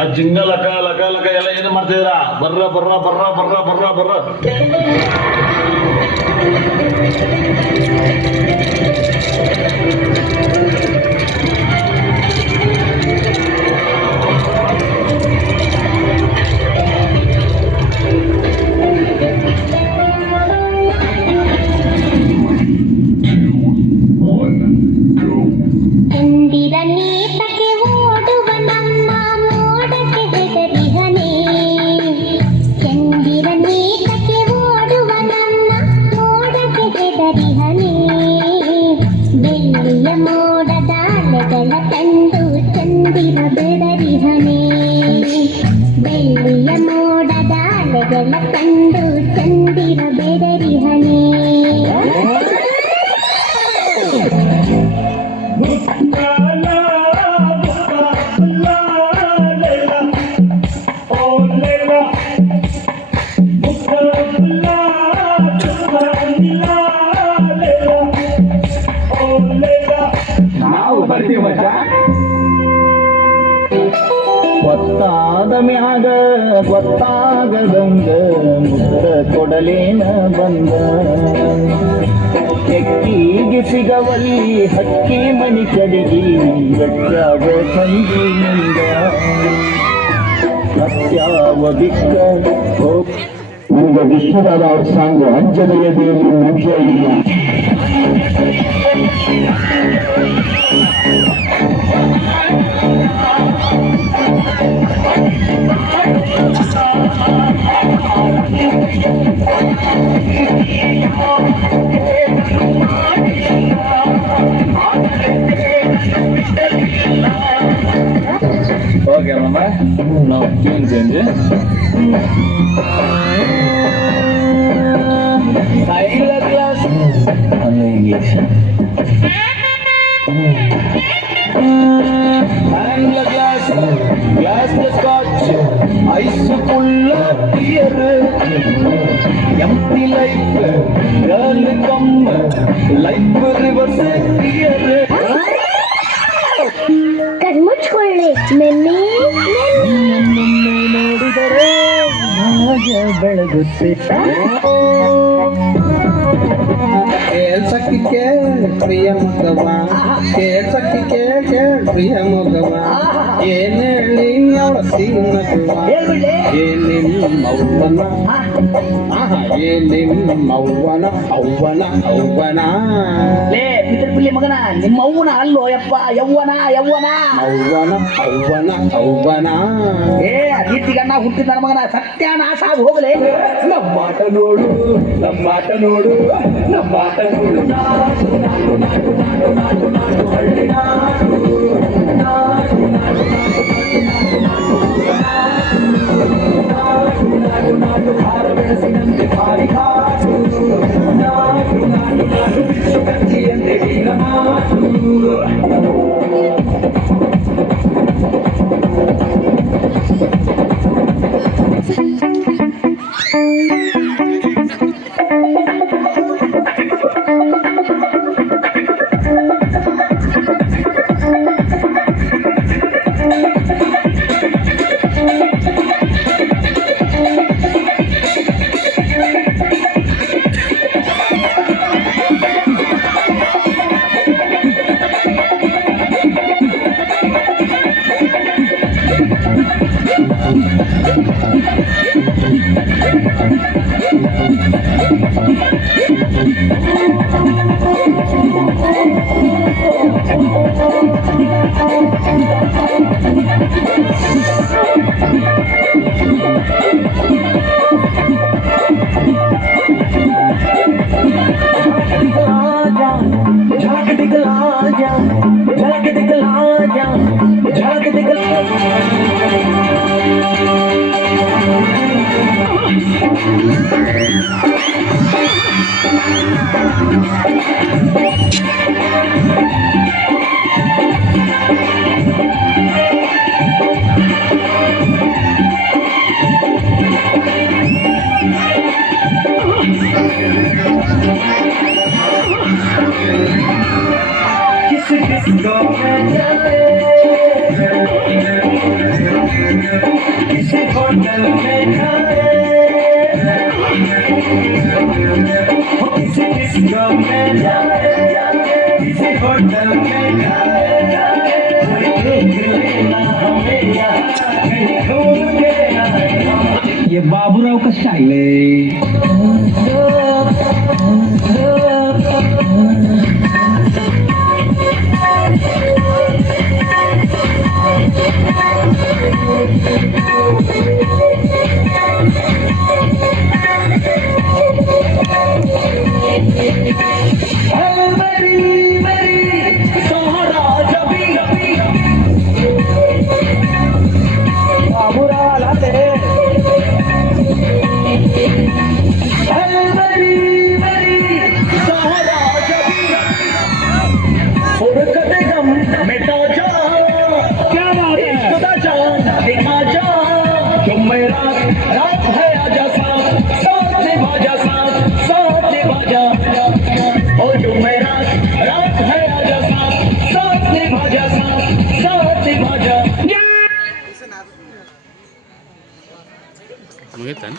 ಆ ಜಿಂಗ ಲಕ ಲಕ ಲಕ ಎಲ್ಲ ಏನು ಮಾಡ್ತಿದ್ದೀರಾ? ಬರ್ರ ಬರ್ರ ಬರ್ರ ಬರ್ರ ಬರ್ರ ಬರ್ರ. ಗೊತ್ತಾದ ಮ್ಯಾಗ ಗೊತ್ತಾಗದಂಗ ಮುದ್ರ ಕೊಡಲೇನ ಬಂದ ಎಕ್ಕಿಗೆ ಸಿಗವಲ್ಲಿ ಹಕ್ಕಿ ಮಣಿ ಕಡಿಗಿ ಗಟ್ಟಾಗ ಸಂಜೀನಿಂದ ಸತ್ಯಾವ ಬಿಕ್ಕ ಈಗ ವಿಶ್ವದಾದ ಅವ್ರ ಸಾಂಗು ಅಂಜನೆಯ ದೇವಿ ನಿಮಿಷ ಇಲ್ಲ. Okay, Mama. Now, tune change. Silent class. English. Hand the glass. Glass the scotch. Ice full of beer. Empty life. Girl come. Life reverse clear. ಕಣ್ಮುಚ್ಕೊಳ್ಳಿ ಮೆನ್ನಿ ನೋಡಿದರೆ ಬೆಳಗುತ್ತೆ ಕೇಳ್ಸಕ್ಕೆ ಪ್ರಿಯ ಮಗವ ಕೇಳ್ಸಕ್ಕೆ ಪ್ರಿಯ ಮಗವ ಏನ್ ಹೇಳಿ ಅವಳ ಸಿನ್ನಗುವ ಏನಿಮ್ಮವ್ವನ ಏನಿಮ್ಮವ್ವನ ಅವ್ವನ ಅವ್ವನ ಲೇ ಪಿತೃಪಿಲ್ಲಿ ಮಗನ ನಿಮ್ಮ ಅವ್ವನ ಅಲ್ಲೋ ಯಪ್ಪ ಯವ್ವನ ಯವ್ವನ ಅವ್ವನ ಅವ್ವನ ಅವ್ವನ ಏ ರೀತಿಗಣ್ಣ ಹುಟ್ಟಿದ ನನ್ನ ಮಗನ ಸತ್ಯಾನಾಶ ಆಗಿ ಹೋಗಲೇ. ನಮ್ಮಾಟ ನೋಡು ನಮ್ಮಾಟ ನೋಡು ನಮ್ಮಾಟ ನೋಡು ನಾಡು ನಾಡು ನಾಡು ನಾಡು ನಾಡು ನಾಡು ಹಳ್ಳಿ ನಾಡು ನಾಡು ನಾಡು ನಾಡು ನಾಡು ನಾಡು ಹಾರ ಬೆಳೆಸಿದಂತೆ ಭಾರಿ ಕಾಡು ನಾಡು ನಾಡು ನಾಡು ವಿಶ್ವಕರ್ಜಿಯಂತೆ ವೀರ ನಾಡು किस किस को किसी होटल में खाए हो किसी डिस्को में जाए किसी होटल में खाए कोई देख लेना हमें यहाँ कहीं घूम के आए ये बाबूराव का स्टाइल है रात है आजा साथ निभा जा साथ निभा जा ओ जो मेरा रात है आजा साथ निभा जा साथ निभा जा मुगितान